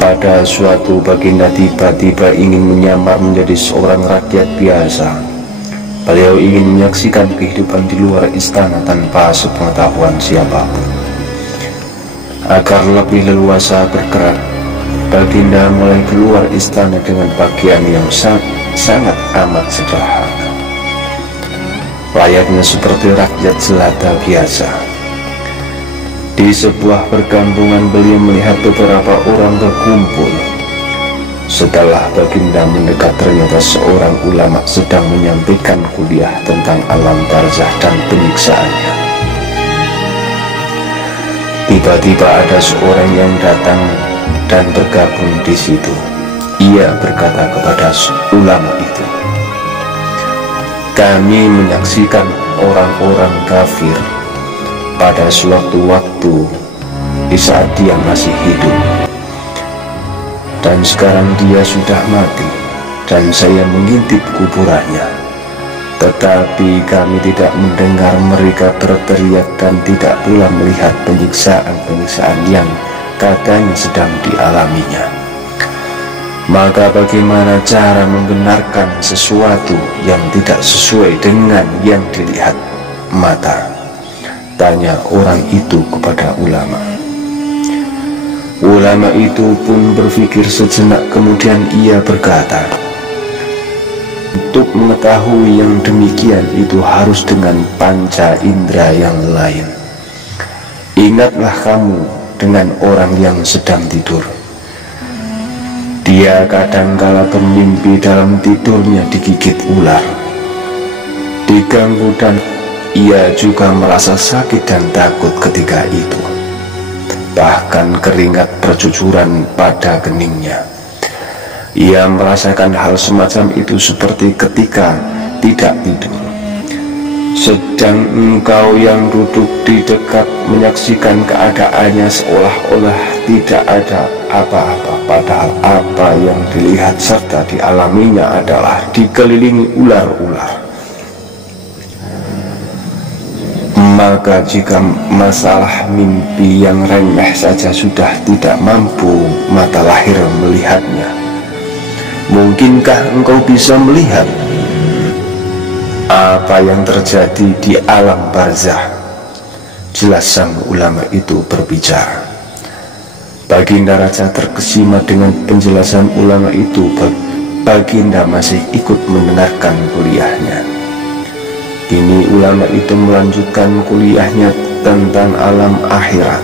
Pada suatu Baginda tiba-tiba ingin menyamar menjadi seorang rakyat biasa. Beliau ingin menyaksikan kehidupan di luar istana tanpa sepengetahuan siapapun. Agar lebih leluasa bergerak, Baginda mulai keluar istana dengan pakaian yang sangat amat sederhana, layaknya seperti rakyat jelata biasa. Di sebuah perkampungan beliau melihat beberapa orang berkumpul. Setelah Baginda mendekat, ternyata seorang ulama sedang menyampaikan kuliah tentang alam barzah dan penyiksaannya. Tiba-tiba ada seorang yang datang dan bergabung di situ. Ia berkata kepada ulama itu, "Kami menyaksikan orang-orang kafir pada suatu waktu di saat dia masih hidup, dan sekarang dia sudah mati dan saya mengintip kuburannya. Tetapi kami tidak mendengar mereka berteriak dan tidak pula melihat penyiksaan-penyiksaan yang katanya sedang dialaminya. Maka bagaimana cara membenarkan sesuatu yang tidak sesuai dengan yang dilihat mata?" Tanya orang itu kepada ulama. Ulama itu pun berpikir sejenak, kemudian ia berkata, "Untuk mengetahui yang demikian itu harus dengan panca indera yang lain. Ingatlah kamu dengan orang yang sedang tidur. Dia kadangkala bermimpi dalam tidurnya digigit ular, diganggu, dan ia juga merasa sakit dan takut ketika itu. Bahkan keringat bercucuran pada keningnya. Ia merasakan hal semacam itu seperti ketika tidak tidur. Sedang engkau yang duduk di dekat menyaksikan keadaannya seolah-olah tidak ada apa-apa, padahal apa yang dilihat serta dialaminya adalah dikelilingi ular-ular. Maka jika masalah mimpi yang remeh saja sudah tidak mampu mata lahir melihatnya, mungkinkah engkau bisa melihat apa yang terjadi di alam barzah?" Jelas sang ulama itu berbicara. Baginda Raja terkesima dengan penjelasan ulama itu. Baginda masih ikut mendengarkan kuliahnya. Kini ulama itu melanjutkan kuliahnya tentang alam akhirat.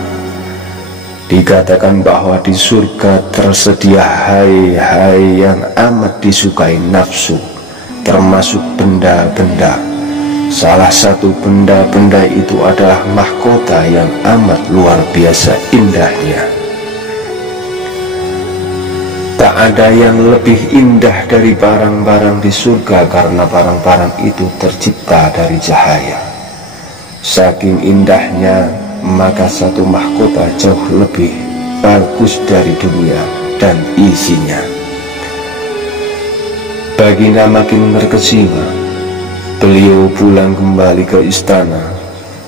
Dikatakan bahwa di surga tersedia hai-hai yang amat disukai nafsu, termasuk benda-benda. Salah satu benda-benda itu adalah mahkota yang amat luar biasa indahnya. Tak ada yang lebih indah dari barang-barang di surga, karena barang-barang itu tercipta dari cahaya. Saking indahnya, maka satu mahkota jauh lebih bagus dari dunia dan isinya. Baginda makin terkesima. Beliau pulang kembali ke istana.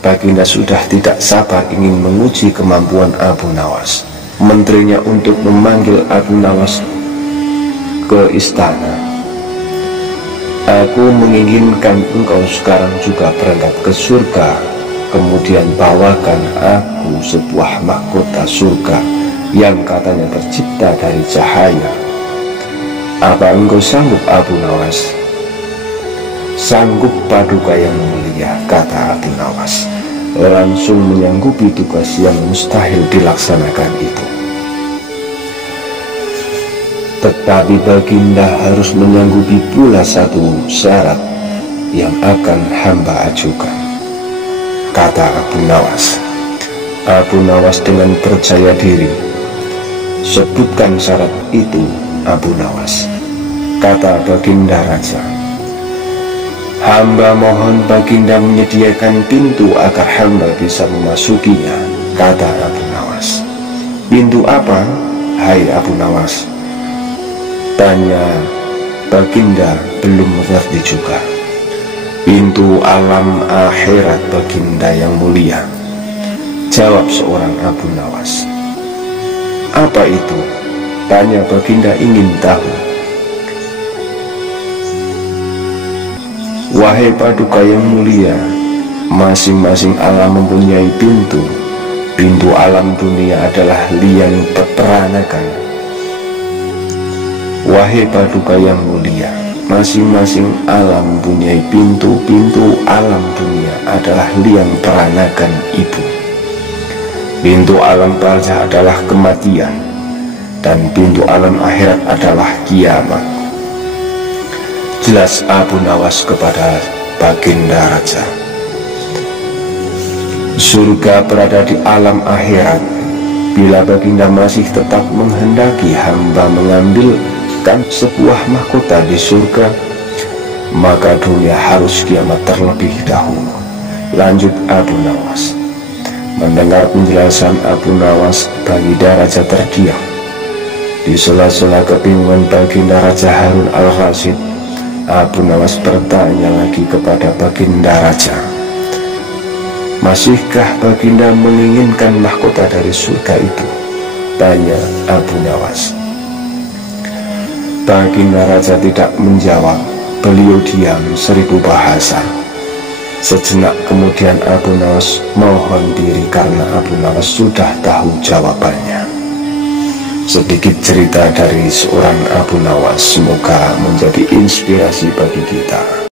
Baginda sudah tidak sabar ingin menguji kemampuan Abu Nawas. Menterinya untuk memanggil Abu Nawas ke istana. "Aku menginginkan engkau sekarang juga berangkat ke surga, kemudian bawakan aku sebuah mahkota surga yang katanya tercipta dari cahaya. Apa engkau sanggup, Abu Nawas?" "Sanggup, Paduka yang mulia," kata Abu Nawas, langsung menyanggupi tugas yang mustahil dilaksanakan itu. Tetapi Baginda harus menyanggupi pula satu syarat yang akan hamba ajukan, kata Abu Nawas. Abu Nawas dengan percaya diri, "Sebutkan syarat itu, Abu Nawas," kata Baginda Raja. "Hamba mohon Baginda menyediakan pintu agar hamba bisa memasukinya," kata Abu Nawas. "Pintu apa, hai Abu Nawas?" tanya Baginda belum mengerti juga. "Pintu alam akhirat, Baginda yang mulia," jawab seorang Abu Nawas. "Apa itu?" Tanya Baginda ingin tahu. Wahai Paduka yang mulia, masing-masing alam mempunyai pintu. Pintu alam dunia adalah liang peteranakan. Wahai Paduka yang mulia, masing-masing alam mempunyai pintu. Pintu alam dunia adalah liang peranakan ibu. Pintu alam barzah adalah kematian, dan pintu alam akhirat adalah kiamat. Jelas Abu Nawas kepada Baginda Raja. Surga berada di alam akhirat. Bila Baginda masih tetap menghendaki hamba mengambilkan sebuah mahkota di surga, maka dunia harus kiamat terlebih dahulu. Lanjut Abu Nawas. Mendengar penjelasan Abu Nawas, Baginda Raja terdiam. Di sela-sela kebingungan Baginda Raja Harun al-Rasyid, Abu Nawas bertanya lagi kepada Baginda Raja, masihkah Baginda menginginkan mahkota dari surga itu? Tanya Abu Nawas. Baginda Raja tidak menjawab. Beliau diam 1000 bahasa. Sejenak kemudian Abu Nawas mohon diri karena Abu Nawas sudah tahu jawabannya. Sedikit cerita dari seorang Abu Nawas, semoga menjadi inspirasi bagi kita.